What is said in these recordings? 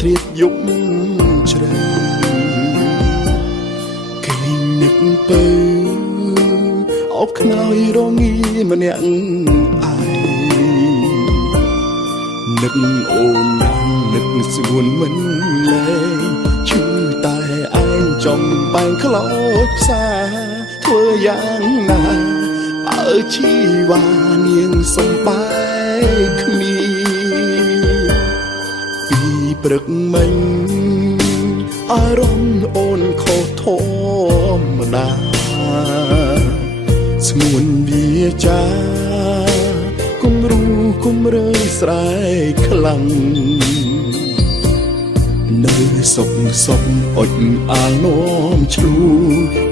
ត្រៀបយប់ជ្រៅគេនឹកពើអបខ្នើយរងាម្នាក់ឯងនឹកអូនណាស់នឹកស្ងួនមិនលែងឈឺតែឯងចំបែងខ្លោចផ្សាធ្វើយ៉ាងណាបើជីវ៉ានាងសំបែកគ្មានពីព្រឹកមិញអារម្មណ៍អូនខុសធម្មតាស្ងួនវាចាគំរូគំរើស្រែកខ្លាំងនៅសុកសុកអុចអាលនោមជ្រូ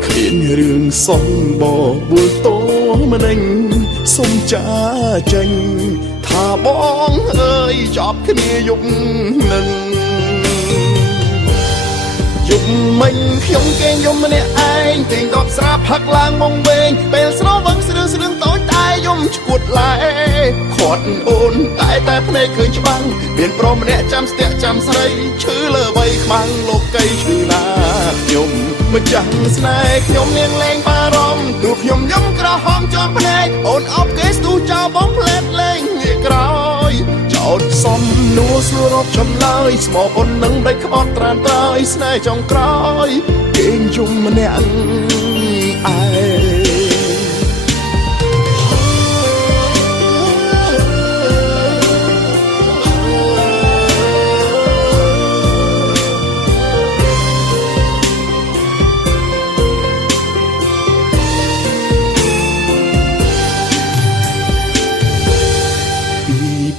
ឃ្លានរឿងសងបបួលតោម្នេញសុំចាចេញថាបងអើយចប់គ្នាយប់នឹងយប់មិញខ្ញុំគេងយំម្នាក់ឯងទិញដបស្រាផឹកឡើងមកវិញពេលស្រវឹងស្រឿងតូចតែយំឈួតឡែខាត់អូនតែភ្នែកឃើញច្បាំងមានប្រុសម្នាក់ចាំស្ទាក់ចាំស្រីឈឺលើវ័យខ្មាំងលោកីឈឺណាខ្ញុំម្ចាស់ស្នេហ៍ខ្ញុំនាងលែងបារម្ភទោះខ្ញុំយំក្រហមជាប់ភ្នែកអូនអបគេស្ទូចោលបងផ្លែតលេងងាកក្រោយចោតសំនួរសួររកចម្លើយស្មោកអូននឹងដេចក្បត់ត្រានត្រើយស្នេហ៍ចុងក្រោយគេងជុំម្នាក់ឯង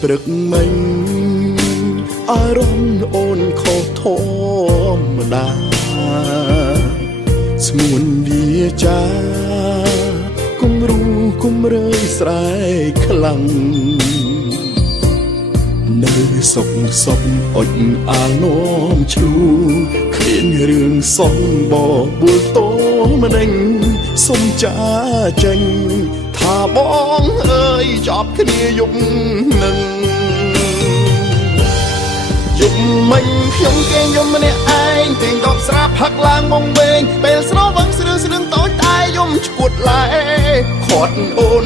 ព្រឹកមិញអារម្មណ៍អូនខុសធម្មតាស្ងួនវាចាគំរូគំរើស្រែកខ្លាំងនៅសុកសុកអុចអាលនោមជ្រូឃ្លានរឿងសងបបួលតោម្នេញសុំចាចេញថាបងអើយចប់គ្នាយប់នឹងយប់មិញខ្ញុំគេងយំម្នាក់ឯងទិញដបស្រាផឹកឡើងមកវិញពេលស្រវឹងស្រឿងតូចតែយំឈួតឡែខាត់អូន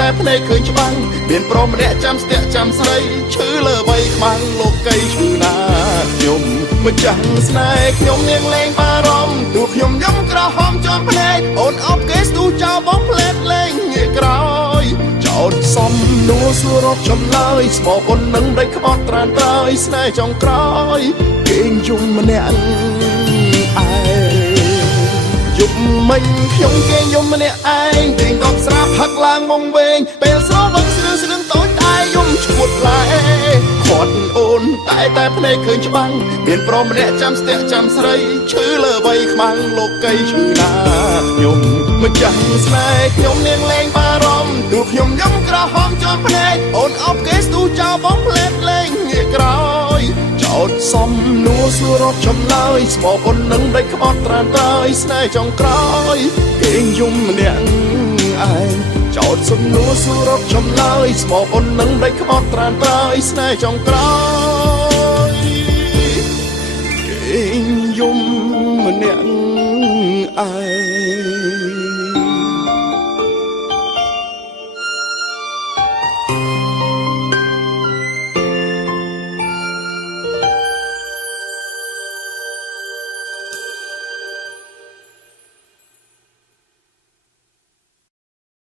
តែភ្នែកឃើញច្បាំងមានប្រុសម្នាក់ចាំស្ទាក់ចាំស្រីឈឺលើវ័យខ្មាំងលោកីឈឺណាខ្ញុំម្ចាស់ស្នេហ៍ខ្ញុំនាងលែងបារម្ភទោះខ្ញុំយំក្រហមជាប់ភ្នែកអូនអបគេស្ទូចោលបងផ្លែតលេងងាកក្រោយចោតសំនួរសួររកចម្លើយស្មោកអូននឹងដេចក្បត់ត្រានត្រើយស្នេហ៍ចុងក្រោយគេងជុំម្នាក់ឯងយប់មិញខ្ញុំគេងយំម្នាក់ឯងទិញដបស្រាផឹកឡើងមកវិញពេលស្រវឹងស្រឿងតូចតែយំឈួតឡែខាត់អូនតែភ្នែកឃើញច្បាំងមានប្រុសម្នាក់ចាំស្ទាក់ចាំស្រីឈឺលើវ័យខ្មាំងលោកីឈឺណាខ្ញុំម្ចាស់ស្នេហ៍ខ្ញុំនាងលែងបារម្ភទោះខ្ញុំយំក្រហមជាប់ភ្នែកអូនអបគេស្ទូចោលបងផ្លែតលេងងាកក្រោយចោតសំនួរសួររកចម្លើយស្មោកអូននឹងដេចក្បត់ត្រានត្រើយស្នេហ៍ចុងក្រោយគេងយំម្នាក់ឯងចោតសំនួរសួររកចម្លើយស្មោកអូននឹងដេចក្បត់ត្រានត្រើយស្នេហ៍ចុងក្រោយ